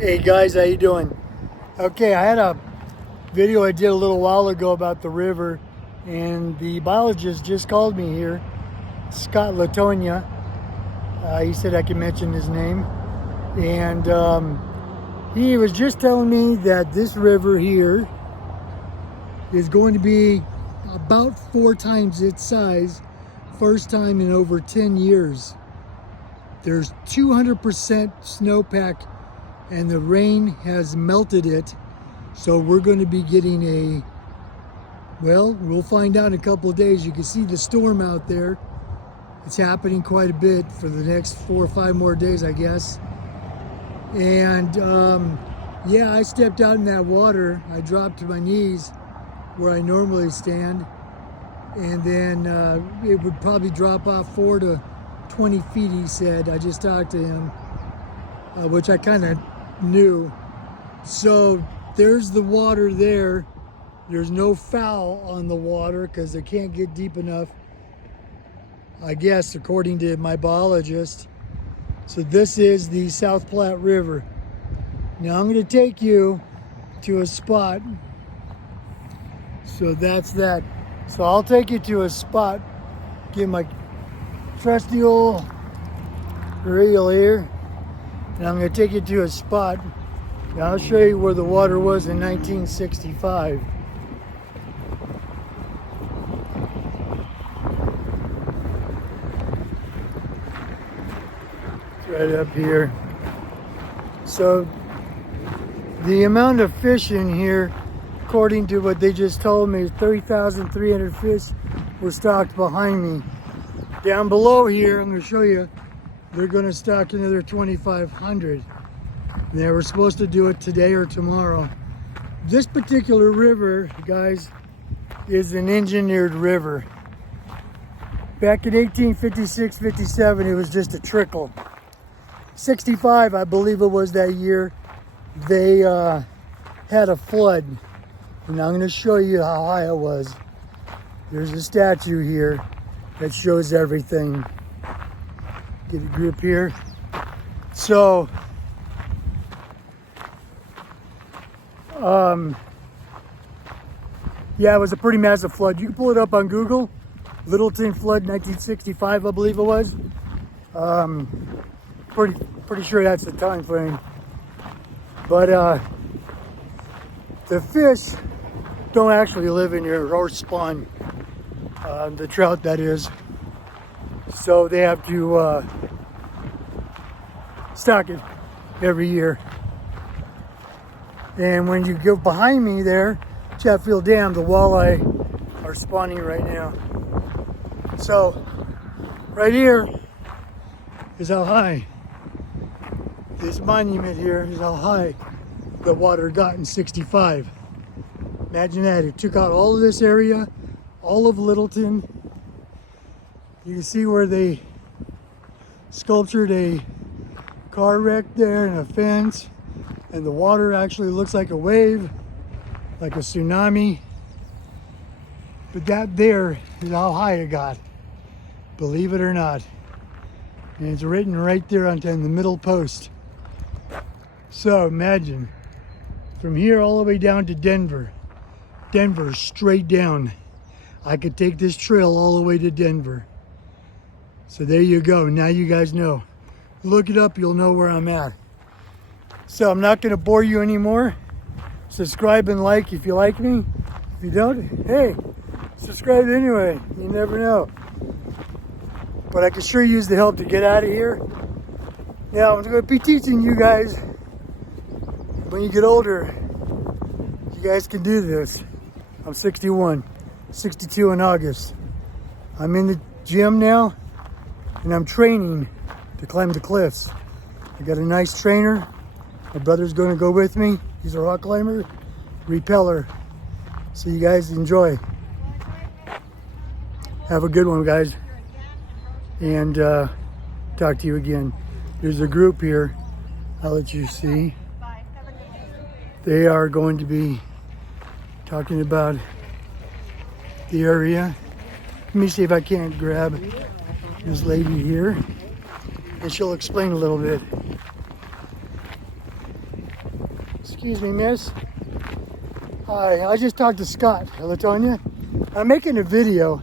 Hey guys, how you doing? Okay, I had a video I did a little while ago about the river, and the biologist just called me here, Scott Latonia. He said I could mention his name, and he was just telling me that this river here is going to be about 4 times its size, first time in over 10 years. There's 200% snowpack and the rain has melted it. So we're going to be getting we'll find out in a couple of days. You can see the storm out there. It's happening quite a bit for the next 4 or 5 more days, I guess. And yeah, I stepped out in that water. I dropped to my knees where I normally stand. And then it would probably drop off 4 to 20 feet, he said. I just talked to him, which I kind of knew. So there's the water there. There's no foul on the water because they can't get deep enough, I guess, according to my biologist. So this is the South Platte River. Now I'm going to take you to a spot. So that's that. So I'll take you to a spot, get my trusty old reel here, and I'm going to take you to a spot, and I'll show you where the water was in 1965. It's right up here. So the amount of fish in here, according to what they just told me, is 30,300 fish were stocked behind me. Down below here, I'm going to show you, they're going to stock another 2,500. They were supposed to do it today or tomorrow. This particular river, guys, is an engineered river. Back in 1856-57, it was just a trickle. 65, I believe it was that year, they had a flood. And I'm going to show you how high it was. There's a statue here that shows everything. Get a grip here. So, yeah, it was a pretty massive flood. You can pull it up on Google. Littleton flood, 1965, I believe it was. Pretty sure that's the time frame. But the fish don't actually live in here or spawn. The trout, that is. So they have to stock it every year. And when you go behind me there, Chatfield Dam, the walleye are spawning right now. So right here is how high. This monument here is how high the water got in 65. Imagine that. It took out all of this area, all of Littleton. You can see where they sculptured a car wreck there and a fence, and the water actually looks like a wave, like a tsunami. But that there is how high it got, believe it or not. And it's written right there in the middle post. So imagine, from here all the way down to Denver, straight down. I could take this trail all the way to Denver. So there you go. Now you guys know. Look it up, you'll know where I'm at. So I'm not going to bore you anymore. Subscribe and like if you like me. If you don't, hey, subscribe anyway. You never know. But I can sure use the help to get out of here. Now I'm going to be teaching you guys, when you get older, you guys can do this. I'm 61, 62 in August. I'm in the gym now, and I'm training to climb the cliffs. I got a nice trainer. My brother's going to go with me. He's a rock climber, repeller. So you guys enjoy. Have a good one, guys. And talk to you again. There's a group here. I'll let you see. They are going to be talking about the area. Let me see if I can't grab this lady here, and she'll explain a little bit. Excuse me, miss. Hi, I just talked to Scott, Littleton. I'm making a video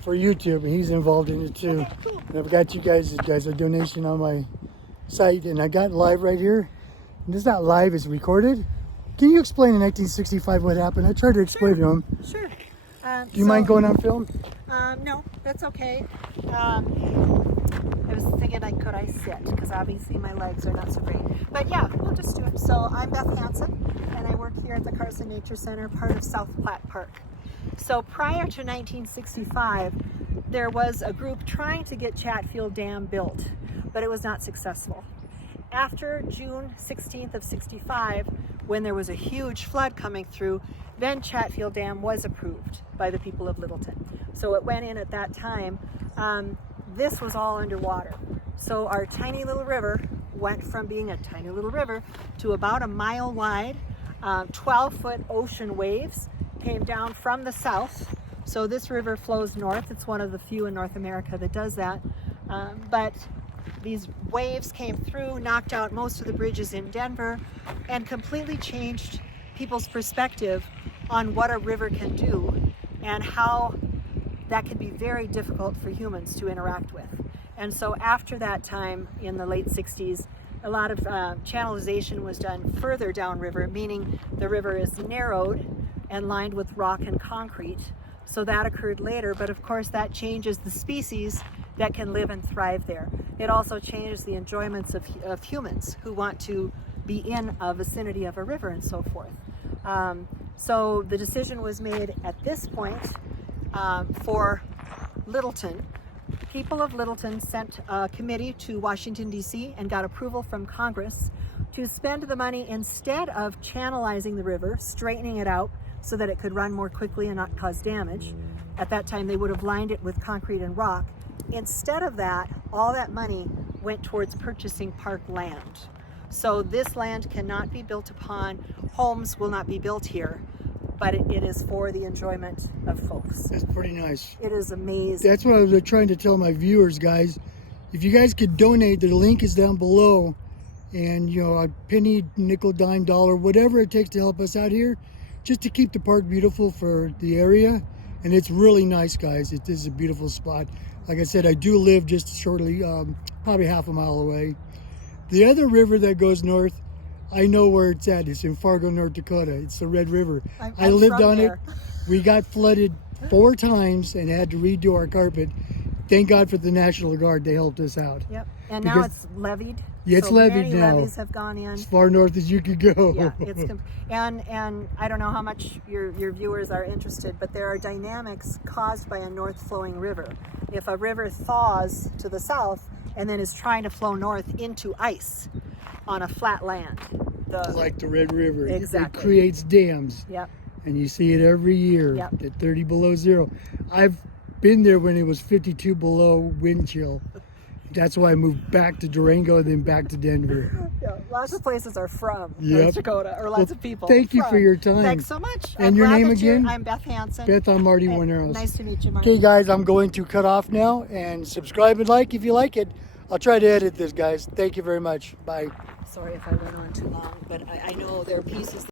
for YouTube, and he's involved in it too. Okay, cool. And I've got you guys a donation on my site, and I got live right here. And this is not live, it's recorded. Can you explain in 1965 what happened? I tried to explain to him. Sure. Do you mind going on film? No, that's okay. I was thinking, could I sit? Because obviously my legs are not so great. But yeah, we'll just do it. So I'm Beth Hansen, and I work here at the Carson Nature Center, part of South Platte Park. So prior to 1965, there was a group trying to get Chatfield Dam built, but it was not successful. After June 16th of 65, when there was a huge flood coming through, then Chatfield Dam was approved by the people of Littleton. So it went in at that time. This was all underwater. So our tiny little river went from being a tiny little river to about a mile wide. 12-foot ocean waves came down from the south. So this river flows north. It's one of the few in North America that does that. But these waves came through, knocked out most of the bridges in Denver, and completely changed people's perspective on what a river can do and how that can be very difficult for humans to interact with. And so after that time, in the late 60s, a lot of channelization was done further downriver, meaning the river is narrowed and lined with rock and concrete. So that occurred later, but of course that changes the species that can live and thrive there. It also changes the enjoyments of humans who want to be in a vicinity of a river and so forth. So the decision was made at this point for Littleton. People of Littleton sent a committee to Washington, D.C. and got approval from Congress to spend the money, instead of channelizing the river, straightening it out so that it could run more quickly and not cause damage. At that time, they would have lined it with concrete and rock. Instead of that, all that money went towards purchasing park land. So this land cannot be built upon, homes will not be built here, but it is for the enjoyment of folks. That's pretty nice. It is amazing. That's what I was trying to tell my viewers, guys. If you guys could donate, the link is down below. And, you know, a penny, nickel, dime, dollar, whatever it takes to help us out here, just to keep the park beautiful for the area. And it's really nice, guys. It is a beautiful spot. Like I said, I do live just shortly, probably half a mile away. The other river that goes north, I know where it's at. It's in Fargo, North Dakota. It's the Red River. I lived on it. We got flooded 4 times and had to redo our carpet. Thank God for the National Guard. They helped us out. Yep. And now it's levied. Yeah, it's so levied many now. Levees have gone in. As far north as you could go. Yeah, and I don't know how much your viewers are interested, but there are dynamics caused by a north flowing river. If a river thaws to the south and then is trying to flow north into ice on a flat land, like the Red River. Exactly. It creates dams. Yep. And you see it every year. Yep. At 30 below zero. I've been there when it was 52 below wind chill. That's why I moved back to Durango, then back to Denver. Yeah, lots of places are from Yep. North Dakota, or lots of people. Thank you from. for your time. Thanks so much. And I'm your glad name that again? I'm Beth Hansen. Beth, I'm Marty Winehouse. Nice to meet you, Marty. Okay, guys, I'm going to cut off now, and subscribe and like if you like it. I'll try to edit this, guys. Thank you very much. Bye. Sorry if I went on too long, but I know there are pieces